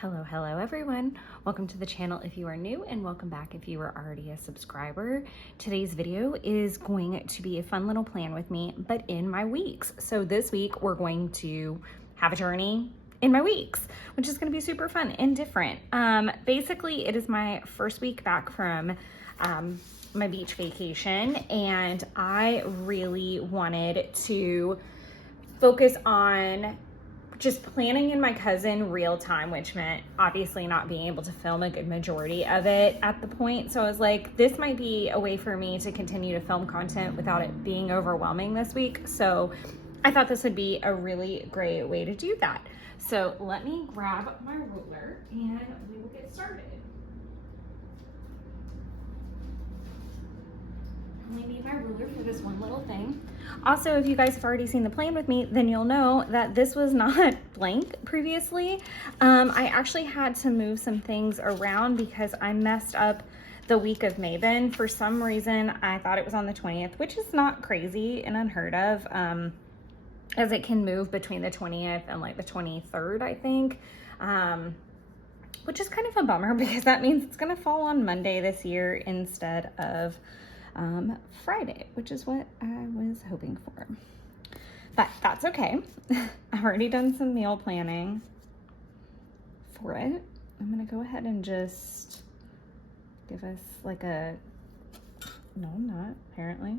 Hello everyone. Welcome to the channel if you are new, and welcome back if you are already a subscriber. Today's video is going to be a fun little plan with me, but in my weeks. So this week we're going to have a journey in my weeks, which is going to be super fun and different. Basically it is my first week back from my beach vacation, and I really wanted to focus on just planning in my cousin real time, which meant obviously not being able to film a good majority of it at the point. So I was like, this might be a way for me to continue to film content without it being overwhelming this week. So I thought this would be a really great way to do that. So let me grab my ruler and we will get started. I only need my ruler for this one little thing. Also, if you guys have already seen the plan with me, then you'll know that this was not blank previously. I actually had to move some things around because I messed up the week of Mabon. For some reason, I thought it was on the 20th, which is not crazy and unheard of, as it can move between the 20th and like the 23rd, I think, which is kind of a bummer because that means it's gonna fall on Monday this year instead of Friday, which is what I was hoping for, but that's okay. I've already done some meal planning for it. I'm gonna go ahead and just give us like a, no, I'm not, apparently.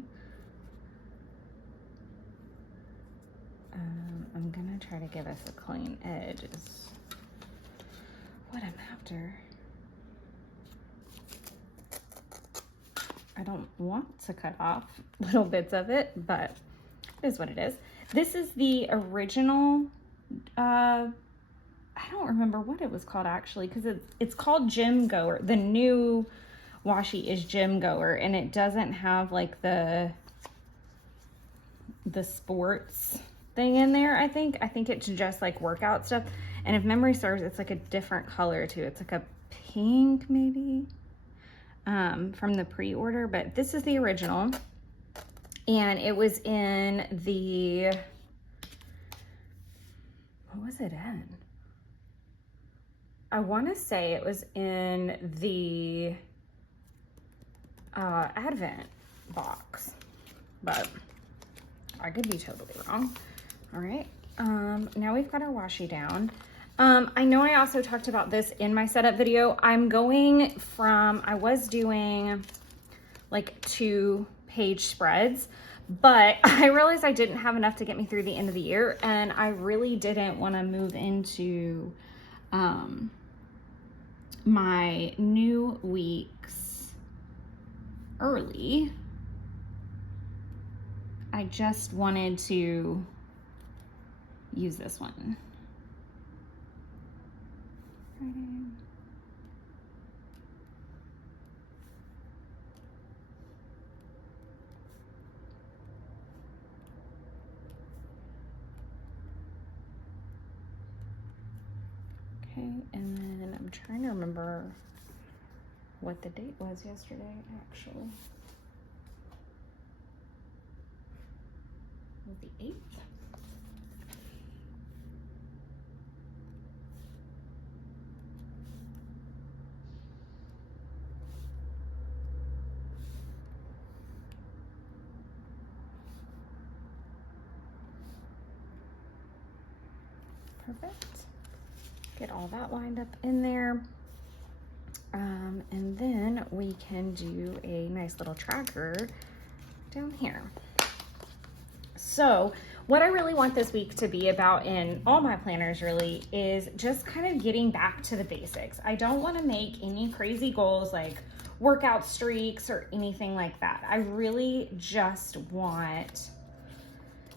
I'm gonna try to give us a clean edge is what I'm after. I don't want to cut off little bits of it, but it is what it is. This is the original, I don't remember what it was called actually, because it's called Gym Goer. The new washi is Gym Goer, and it doesn't have like the sports thing in there, I think. I think it's just like workout stuff. And if memory serves, it's like a different color too. It's like a pink maybe. From the pre-order, but this is the original, and it was in the, what was it in? I want to say it was in the Advent box, but I could be totally wrong. All right, now we've got our washi down. I know I also talked about this in my setup video. I'm going from, I was doing like 2-page spreads, but I realized I didn't have enough to get me through the end of the year, and I really didn't want to move into my new weeks early. I just wanted to use this one. Okay, and then I'm trying to remember what the date was yesterday, actually. Was the 8th? Perfect. Get all that lined up in there. And then we can do a nice little tracker down here. So what I really want this week to be about in all my planners really is just kind of getting back to the basics. I don't want to make any crazy goals like workout streaks or anything like that. I really just want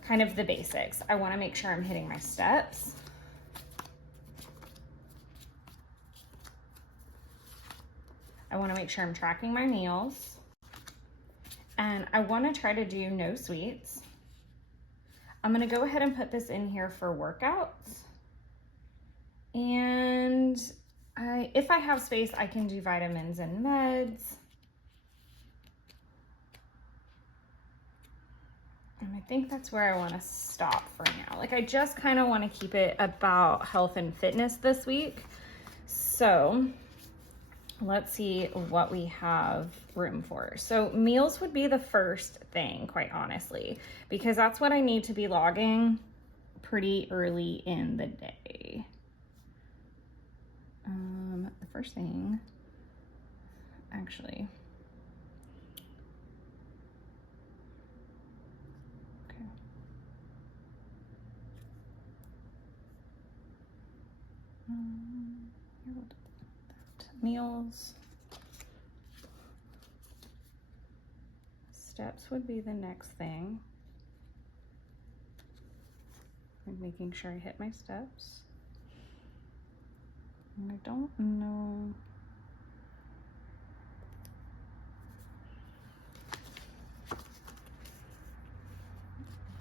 kind of the basics. I want to make sure I'm hitting my steps. I want to make sure I'm tracking my meals, and I want to try to do no sweets. I'm going to go ahead and put this in here for workouts, and if I have space, I can do vitamins and meds. And I think that's where I want to stop for now. Like, I just kind of want to keep it about health and fitness this week. So let's see what we have room for. So meals would be the first thing, quite honestly, because that's what I need to be logging pretty early in the day. The first thing, actually, okay. Here we'll do that. Meals. Steps would be the next thing. I'm making sure I hit my steps. And I don't know.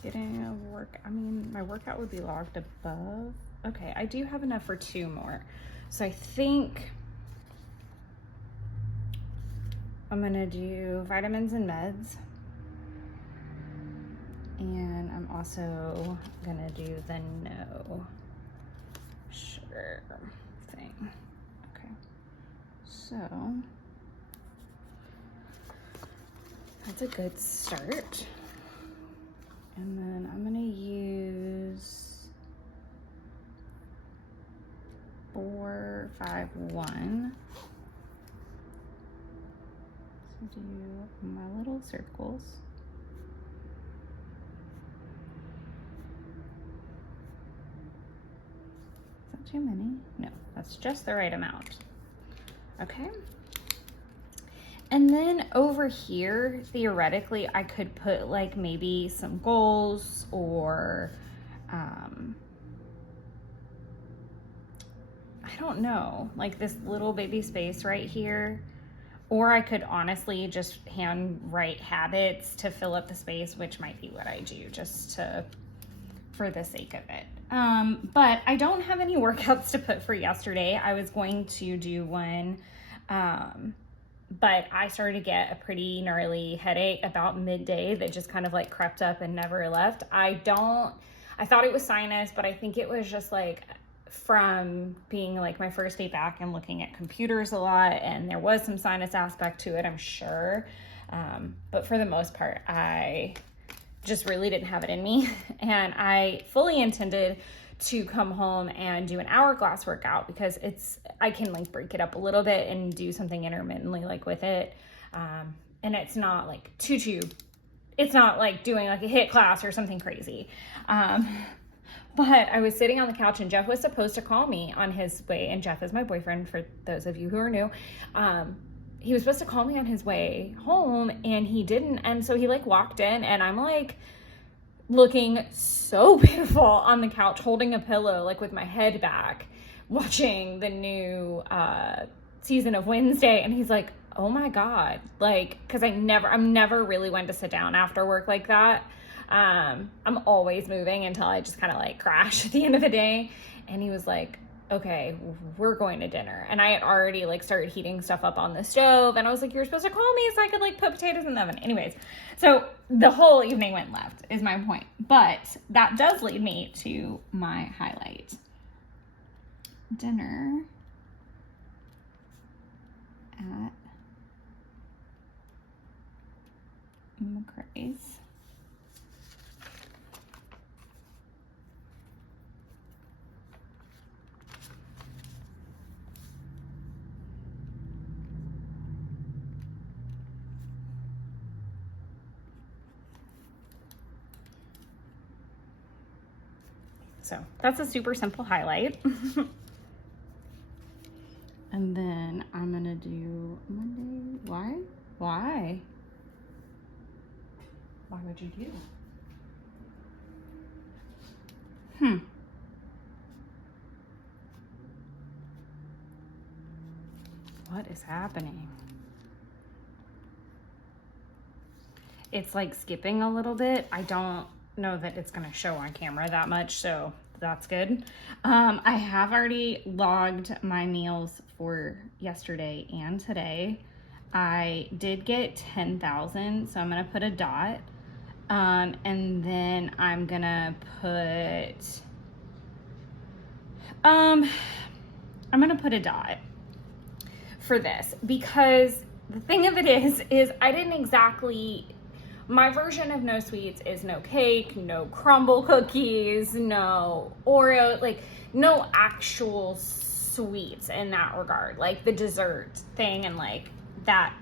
Getting a work, I mean, my workout would be logged above. Okay, I do have enough for 2 more. So I think I'm gonna do vitamins and meds. And I'm also gonna do the no sugar thing. Okay, so that's a good start. And then I'm gonna use 451. So do my little circles. Is that too many? No, that's just the right amount. Okay. And then over here, theoretically, I could put like maybe some goals or, I don't know, like this little baby space right here. Or I could honestly just handwrite habits to fill up the space, which might be what I do just for the sake of it. But I don't have any workouts to put for yesterday. I was going to do one, but I started to get a pretty gnarly headache about midday that just kind of like crept up and never left. I thought it was sinus, but I think it was just like from being like my first day back and looking at computers a lot, and there was some sinus aspect to it, I'm sure. But for the most part, I just really didn't have it in me. And I fully intended to come home and do an hourglass workout because I can like break it up a little bit and do something intermittently like with it. And it's not like it's not like doing like a HIIT class or something crazy. But I was sitting on the couch and Jeff was supposed to call me on his way. And Jeff is my boyfriend, for those of you who are new. He was supposed to call me on his way home and he didn't. And so he like walked in and I'm like looking so pitiful on the couch, holding a pillow, like with my head back, watching the new season of Wednesday. And he's like, oh my God. Like, cause I'm never really one to sit down after work like that. I'm always moving until I just kind of like crash at the end of the day. And he was like, okay, we're going to dinner. And I had already like started heating stuff up on the stove. And I was like, you're supposed to call me so I could like put potatoes in the oven. Anyways, so the whole evening went left is my point. But that does lead me to my highlight. Dinner at McCrae's. So that's a super simple highlight. And then I'm gonna do Monday. Why? Why would you do? What is happening? It's like skipping a little bit. I don't know that it's gonna show on camera that much, so that's good. I have already logged my meals for yesterday and today. I did get 10,000, so I'm gonna put a dot. And then I'm gonna put I'm gonna put a dot for this, because the thing of it is I didn't exactly, my version of no sweets is no cake, no crumble cookies, no Oreo, like no actual sweets in that regard, like the dessert thing and like that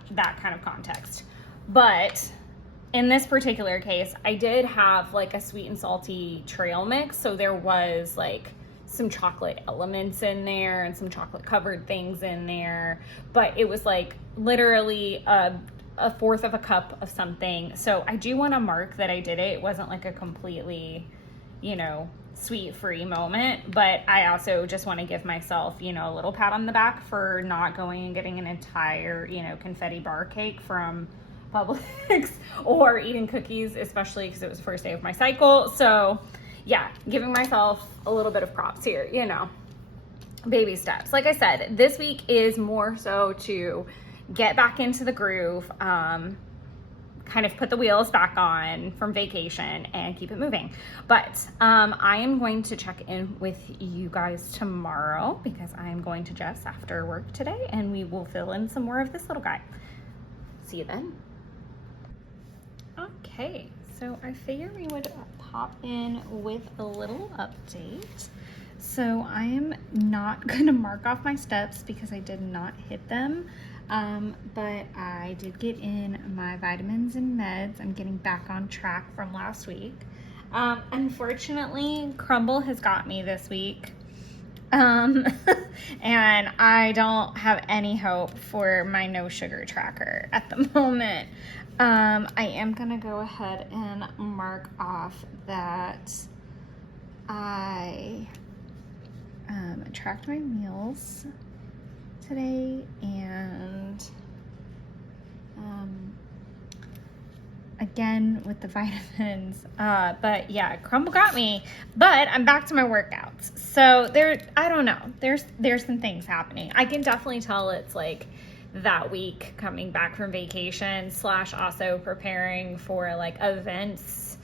kind of context. But in this particular case, I did have like a sweet and salty trail mix. So there was like some chocolate elements in there and some chocolate covered things in there, but it was like literally a fourth of a cup of something. So I do want to mark that I did it. It wasn't like a completely, you know, sweet free moment, but I also just want to give myself, you know, a little pat on the back for not going and getting an entire, you know, confetti bar cake from Publix or eating cookies, especially because it was the first day of my cycle. So yeah, giving myself a little bit of props here, you know, baby steps. Like I said, this week is more so to get back into the groove, kind of put the wheels back on from vacation and keep it moving. But I am going to check in with you guys tomorrow because I am going to Jeff's after work today and we will fill in some more of this little guy. See you then. Okay, so I figured we would pop in with a little update. So I am not gonna mark off my steps because I did not hit them. But I did get in my vitamins and meds. I'm getting back on track from last week. Unfortunately, Crumble has got me this week. And I don't have any hope for my no sugar tracker at the moment. I am gonna go ahead and mark off that I tracked my meals today, and again with the vitamins, but yeah, Crumble got me, but I'm back to my workouts. So I don't know, there's some things happening. I can definitely tell it's like that week coming back from vacation / also preparing for like events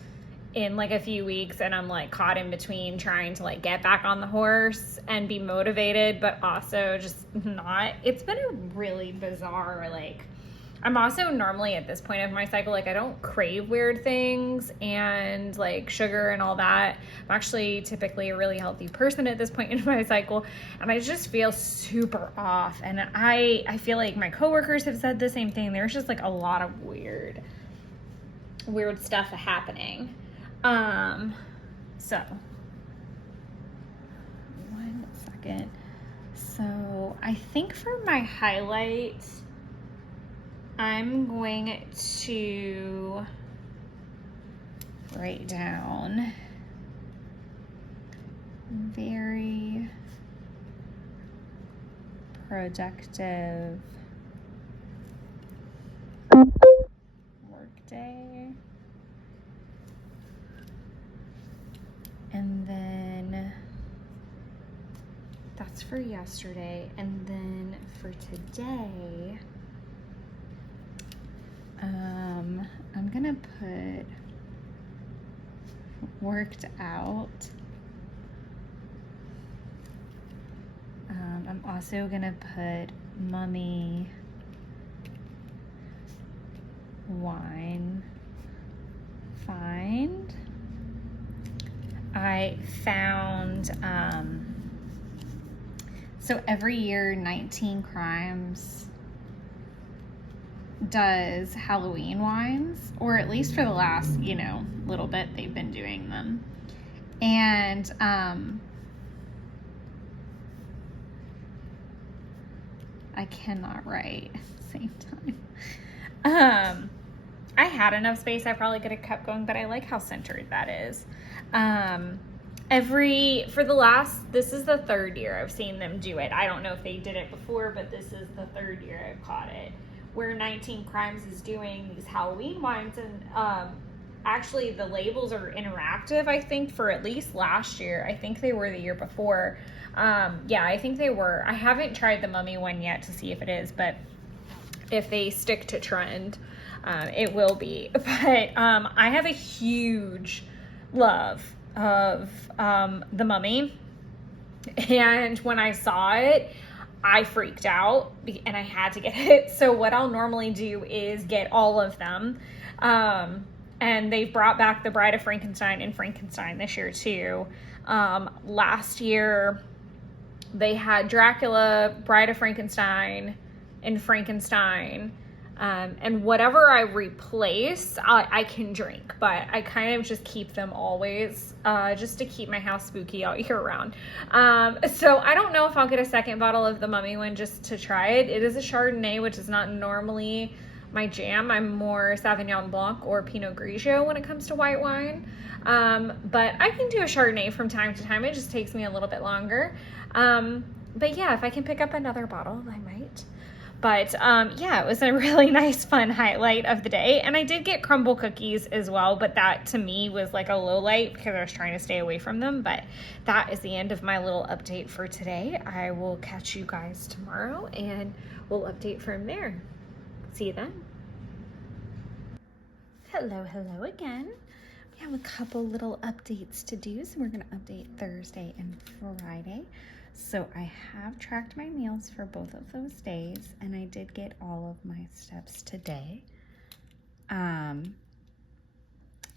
in like a few weeks, and I'm like caught in between trying to like get back on the horse and be motivated, but also just not. It's been a really bizarre, like, I'm also normally at this point of my cycle, like I don't crave weird things and like sugar and all that. I'm actually typically a really healthy person at this point in my cycle, and I just feel super off. And I feel like my coworkers have said the same thing. There's just like a lot of weird stuff happening. So 1 second. So I think for my highlight, I'm going to write down very productive workday. And then that's for yesterday. And then for today, I'm gonna put worked out. I'm also gonna put mummy wine find. I found, so every year 19 Crimes does Halloween wines, or at least for the last, you know, little bit they've been doing them. And I cannot write at the same time. I had enough space, I probably could have kept going, but I like how centered that is. This is the third year I've seen them do it. I don't know if they did it before, but this is the third year I've caught it, where 19 Crimes is doing these Halloween wines. And actually the labels are interactive, I think, for at least last year. I think they were the year before. Yeah, I think they were. I haven't tried the mummy one yet to see if it is, but if they stick to trend, it will be. But I have a huge love of the mummy. And when I saw it, I freaked out and I had to get it. So what I'll normally do is get all of them. And they've brought back the Bride of Frankenstein and Frankenstein this year too. Last year they had Dracula, Bride of Frankenstein, and Frankenstein. And whatever I replace, I can drink, but I kind of just keep them always, just to keep my house spooky all year round. So I don't know if I'll get a second bottle of the Mummy one just to try it. It is a Chardonnay, which is not normally my jam. I'm more Sauvignon Blanc or Pinot Grigio when it comes to white wine. But I can do a Chardonnay from time to time. It just takes me a little bit longer. But yeah, if I can pick up another bottle, I might. But yeah, it was a really nice, fun highlight of the day. And I did get crumble cookies as well, but that to me was like a low light because I was trying to stay away from them. But that is the end of my little update for today. I will catch you guys tomorrow and we'll update from there. See you then. Hello again. We have a couple little updates to do. So we're going to update Thursday and Friday. So I have tracked my meals for both of those days, and I did get all of my steps today. And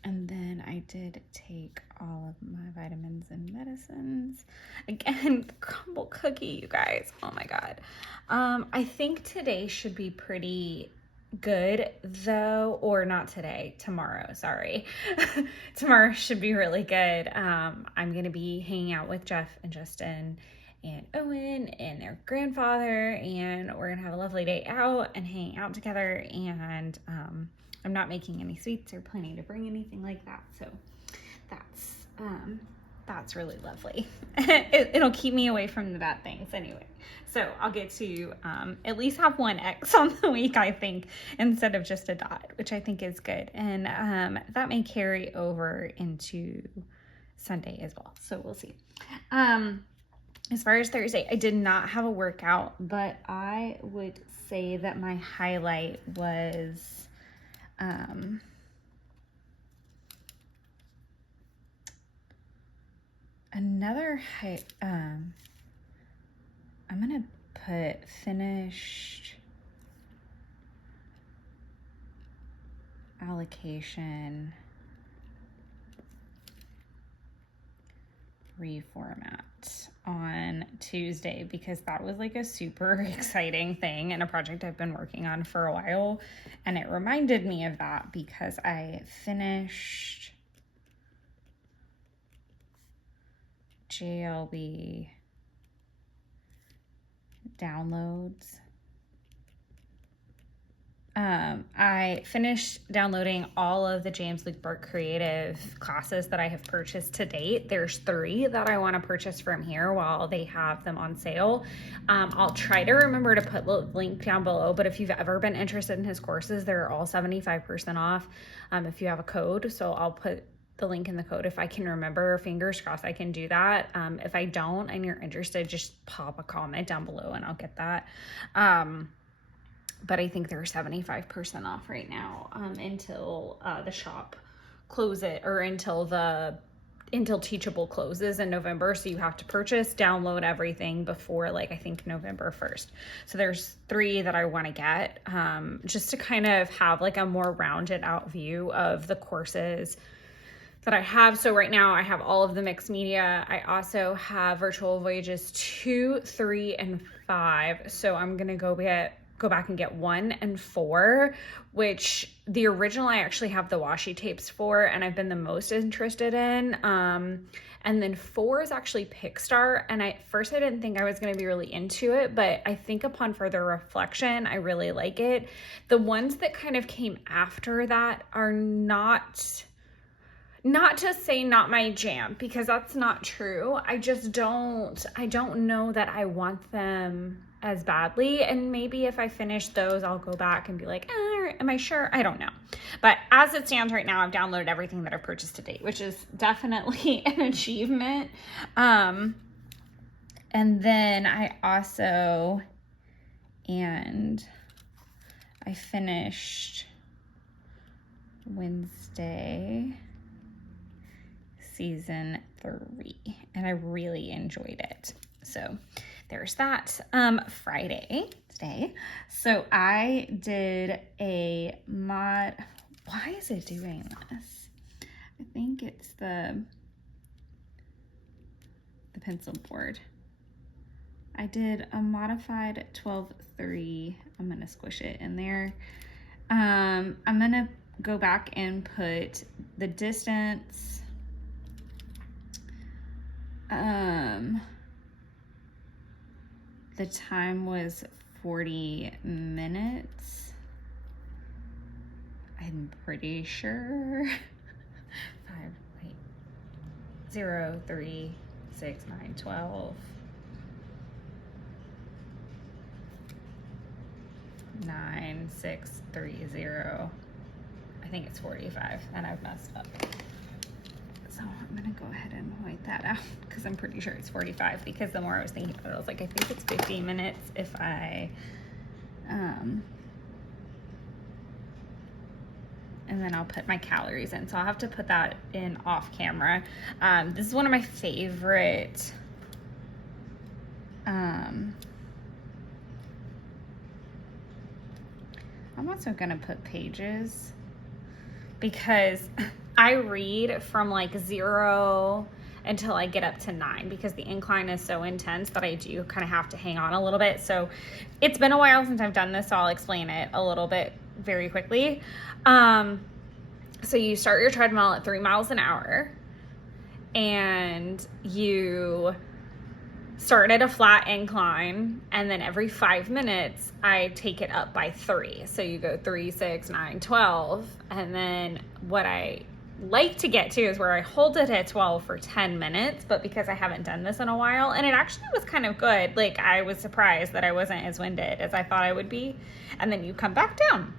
then I did take all of my vitamins and medicines. Again, the crumble cookie, you guys. Oh my God. I think today should be pretty good though, or not today, tomorrow, sorry. Tomorrow should be really good. I'm going to be hanging out with Jeff and Justin and Owen and their grandfather, and we're gonna have a lovely day out and hang out together. And I'm not making any sweets or planning to bring anything like that, so that's really lovely. It'll keep me away from the bad things anyway. So I'll get to at least have one X on the week, I think, instead of just a dot, which I think is good. And that may carry over into Sunday as well, so we'll see. As far as Thursday, I did not have a workout, but I would say that my highlight was I'm going to put finished allocation reformat on Tuesday, because that was like a super exciting thing and a project I've been working on for a while, and it reminded me of that because I finished JLB downloads. I finished downloading all of the James Luke Burke creative classes that I have purchased to date. There's 3 that I want to purchase from here while they have them on sale. I'll try to remember to put the link down below, but if you've ever been interested in his courses, they're all 75% off if you have a code. So I'll put the link in the code if I can remember. Fingers crossed I can do that. If I don't and you're interested, just pop a comment down below and I'll get that. But I think they're 75% off right now until the shop closes, or until Teachable closes in November. So you have to purchase, download everything before, like, I think November 1st. So there's 3 that I want to get just to kind of have like a more rounded out view of the courses that I have. So right now I have all of the mixed media. I also have Virtual Voyages 2, 3, and 5. So I'm going to go back and get 1 and 4, which the original I actually have the washi tapes for, and I've been the most interested in. And then 4 is actually Pixar, and at first I didn't think I was going to be really into it, but I think upon further reflection, I really like it. The ones that kind of came after that are not to say not my jam, because that's not true. I don't know that I want them as badly, and maybe if I finish those I'll go back and be like, am I sure? I don't know. But as it stands right now, I've downloaded everything that I've purchased to date, which is definitely an achievement. And then I finished Wednesday season 3, and I really enjoyed it. So there's that. Friday today. So I did a mod. Why is it doing this? I think it's the pencil board. I did a modified 12-3. I'm gonna squish it in there. I'm gonna go back and put the distance. The time was 40 minutes. I'm pretty sure. 0, 3, 6, 9, 12. 9, 6, 3, 0. I think it's 45, and I've messed up. So I'm gonna go ahead and white that out because I'm pretty sure it's 45, because the more I was thinking about it, I was like, I think it's 50 minutes if I, and then I'll put my calories in. So I'll have to put that in off camera. This is one of my favorite, I'm also gonna put pages because I read from like 0 until I get up to 9, because the incline is so intense that I do kind of have to hang on a little bit. So it's been a while since I've done this, so I'll explain it a little bit very quickly. So you start your treadmill at 3 miles an hour, and you start at a flat incline, and then every 5 minutes I take it up by 3. So you go 3, 6, 9, 12, and then what I like to get to is where I hold it at 12 for 10 minutes, but because I haven't done this in a while, and it actually was kind of good, like I was surprised that I wasn't as winded as I thought I would be, and then you come back down.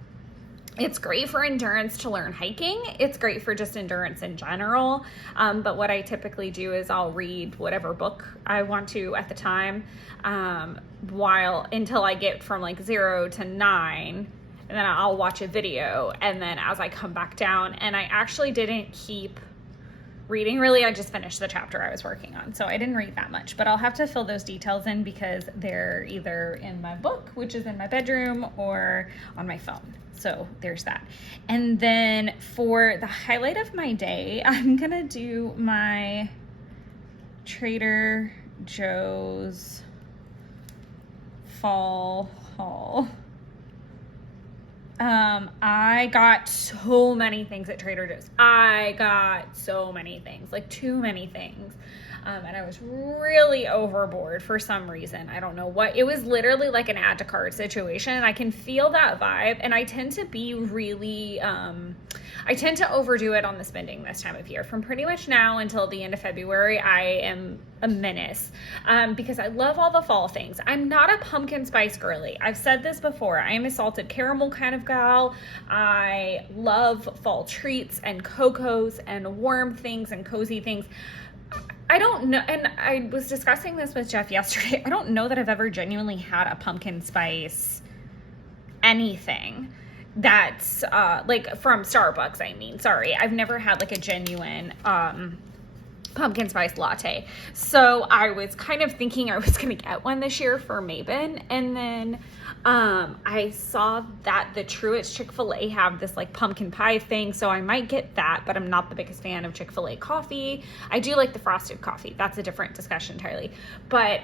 It's great for endurance to learn hiking. It's great for just endurance in general. But what I typically do is I'll read whatever book I want to at the time, until I get from like 0 to 9, and then I'll watch a video. And then as I come back down, and I actually didn't keep reading really, I just finished the chapter I was working on. So I didn't read that much, but I'll have to fill those details in because they're either in my book, which is in my bedroom, or on my phone. So there's that. And then for the highlight of my day, I'm gonna do my Trader Joe's fall haul. I got so many things at Trader Joe's. I got so many things, like too many things. And I was really overboard for some reason. I don't know what. It was literally like an add to cart situation. I can feel that vibe, and I tend to be really, I tend to overdo it on the spending this time of year. From pretty much now until the end of February, I am a menace because I love all the fall things. I'm not a pumpkin spice girly. I've said this before. I am a salted caramel kind of gal. I love fall treats and cocos and warm things and cozy things. I don't know, and I was discussing this with Jeff yesterday. I don't know that I've ever genuinely had a pumpkin spice anything that's like from Starbucks, I mean. Sorry, I've never had like a genuine pumpkin spice latte. So I was kind of thinking I was gonna get one this year for Mabin, and then I saw that the Truett's Chick-fil-A have this like pumpkin pie thing, so I might get that, but I'm not the biggest fan of Chick-fil-A coffee. I do like the frosted coffee. That's a different discussion entirely. But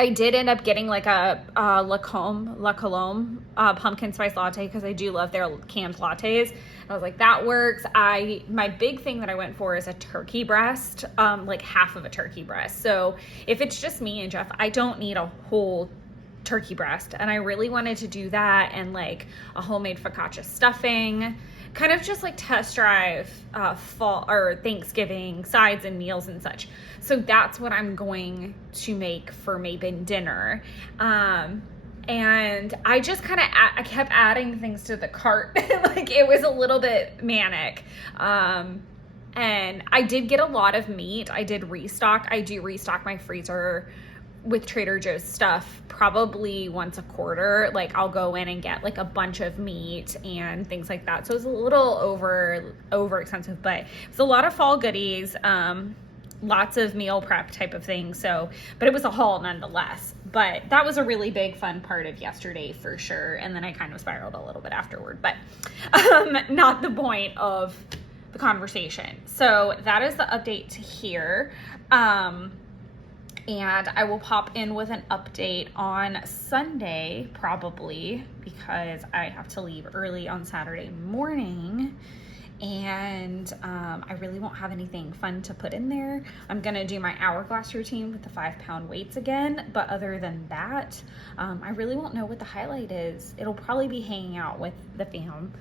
I did end up getting like a La Colombe pumpkin spice latte because I do love their canned lattes. I was like, that works. My big thing that I went for is a turkey breast, like half of a turkey breast. So if it's just me and Jeff, I don't need a whole turkey breast, and I really wanted to do that, and like a homemade focaccia stuffing, kind of just like test drive fall or Thanksgiving sides and meals and such. So that's what I'm going to make for Mabin dinner. And I just kind of I kept adding things to the cart. Like it was a little bit manic. And I did get a lot of meat. I did restock. I do restock my freezer with Trader Joe's stuff probably once a quarter. Like I'll go in and get like a bunch of meat and things like that. So it's a little over expensive, but it's a lot of fall goodies, lots of meal prep type of things. So, but it was a haul nonetheless. But that was a really big fun part of yesterday for sure. And then I kind of spiraled a little bit afterward, but not the point of the conversation. So that is the update here. And I will pop in with an update on Sunday, probably, because I have to leave early on Saturday morning. And I really won't have anything fun to put in there. I'm gonna do my hourglass routine with the 5-pound weights again. But other than that, I really won't know what the highlight is. It'll probably be hanging out with the fam.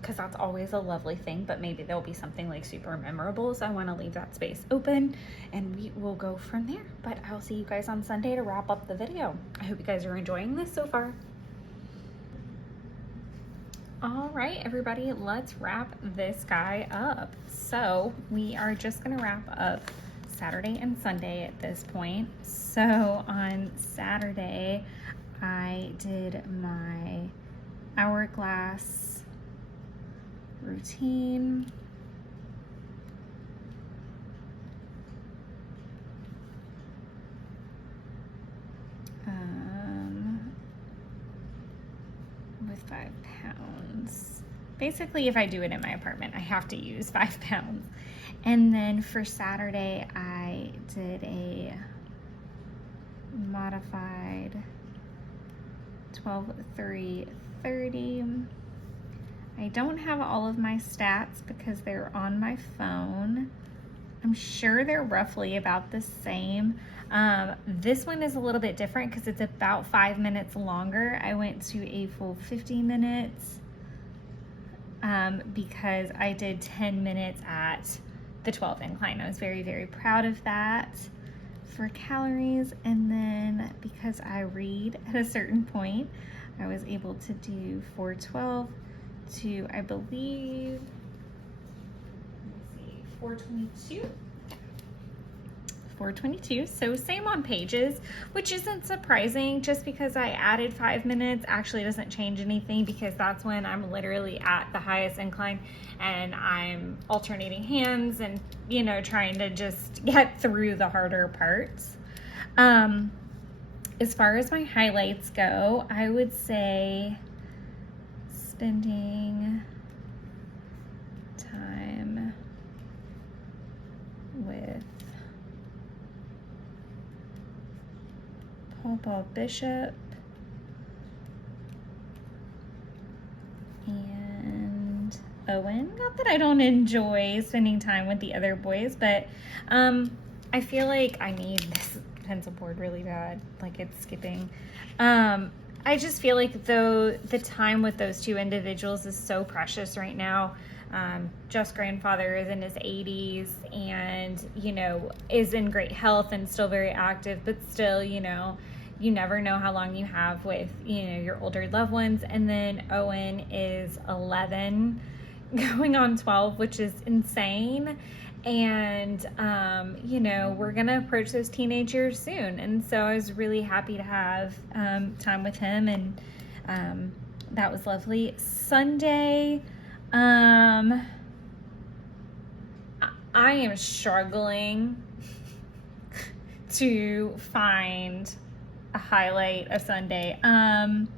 Because that's always a lovely thing, but maybe there'll be something like super memorable. So I want to leave that space open and we will go from there. But I'll see you guys on Sunday to wrap up the video. I hope you guys are enjoying this so far. All right, everybody, let's wrap this guy up. So we are just gonna wrap up Saturday and Sunday at this point. So on Saturday, I did my hourglass routine. With 5 pounds. Basically, if I do it in my apartment, I have to use 5 pounds. And then for Saturday, I did a modified 12-3-30. I don't have all of my stats because they're on my phone. I'm sure they're roughly about the same. This one is a little bit different because it's about 5 minutes longer. I went to a full 50 minutes because I did 10 minutes at the 12 incline. I was very, very proud of that for calories. And then because I read at a certain point, I was able to do 412 to, I believe, let's see, 422, so same on pages, which isn't surprising. Just because I added 5 minutes actually doesn't change anything, because that's when I'm literally at the highest incline and I'm alternating hands and, you know, trying to just get through the harder parts. As far as my highlights go, I would say spending time with Paul Bishop and Owen. Not that I don't enjoy spending time with the other boys, but I feel like I need this pencil board really bad, like it's skipping. I just feel like though the time with those two individuals is so precious right now. Jeff's grandfather is in his 80s and, you know, is in great health and still very active, but still, you know, you never know how long you have with, you know, your older loved ones. And then Owen is 11 going on 12, which is insane. And, you know, we're going to approach those teenage years soon. And so I was really happy to have time with him, and that was lovely. Sunday, I am struggling to find a highlight of Sunday. I'm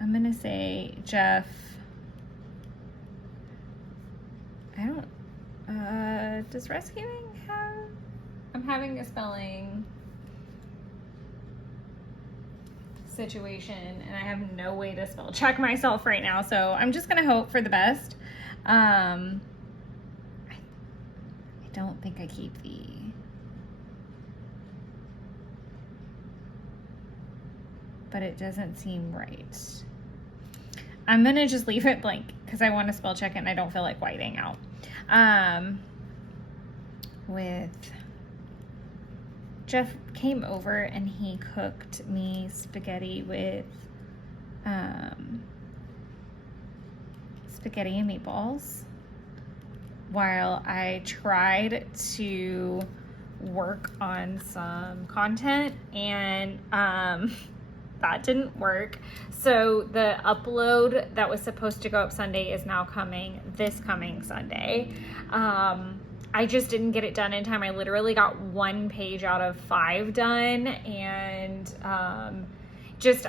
going to say Jeff, does rescuing have, I'm having a spelling situation and I have no way to spell check myself right now, so I'm just gonna hope for the best. I don't think I keep the but it doesn't seem right. I'm gonna just leave it blank because I want to spell check it and I don't feel like whiting out. With Jeff came over and he cooked me spaghetti with spaghetti and meatballs while I tried to work on some content, and that didn't work. So the upload that was supposed to go up Sunday is now coming this coming Sunday. I just didn't get it done in time. I literally got 1 page out of 5 done, and I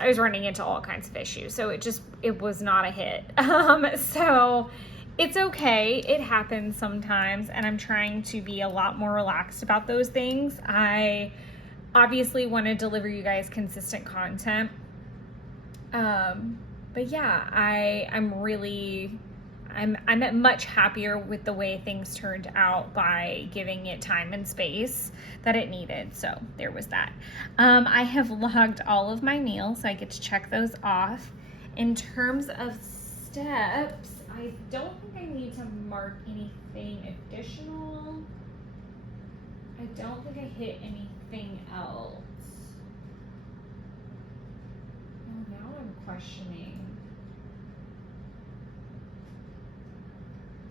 was running into all kinds of issues. So it was not a hit. So it's okay. It happens sometimes, and I'm trying to be a lot more relaxed about those things. I obviously want to deliver you guys consistent content. But yeah, I'm much happier with the way things turned out by giving it time and space that it needed. So there was that. I have logged all of my meals, so I get to check those off. In terms of steps, I don't think I need to mark anything additional. I don't think I hit anything else. Oh, now I'm questioning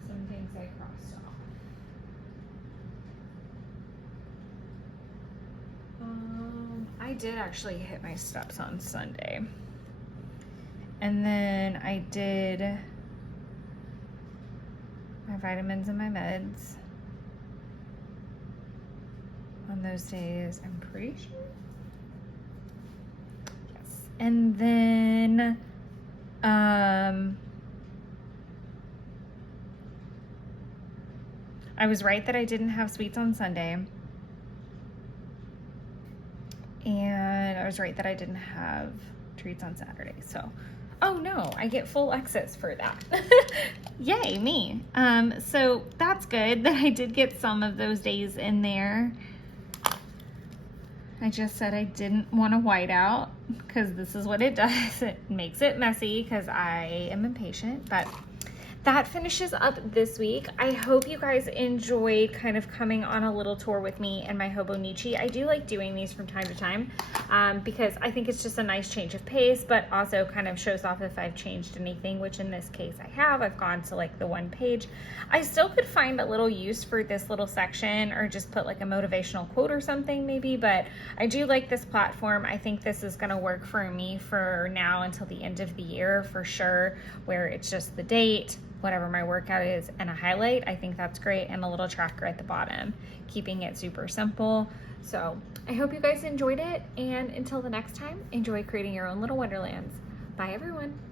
some things I crossed off. I did actually hit my steps on Sunday. And then I did my vitamins and my meds on those days, I'm pretty sure. Yes. And then I was right that I didn't have sweets on Sunday. And I was right that I didn't have treats on Saturday. So, oh no, I get full exits for that. Yay, me. So that's good that I did get some of those days in there. I just said I didn't want to white out because this is what it does. It makes it messy because I am impatient, but that finishes up this week. I hope you guys enjoyed kind of coming on a little tour with me and my Hobonichi. I do like doing these from time to time because I think it's just a nice change of pace, but also kind of shows off if I've changed anything, which in this case I have. I've gone to like the 1 page. I still could find a little use for this little section or just put like a motivational quote or something maybe, but I do like this platform. I think this is gonna work for me for now until the end of the year for sure, where it's just the date, whatever my workout is, and a highlight. I think that's great, and a little tracker at the bottom, keeping it super simple. So I hope you guys enjoyed it, and until the next time, enjoy creating your own little wonderlands. Bye everyone.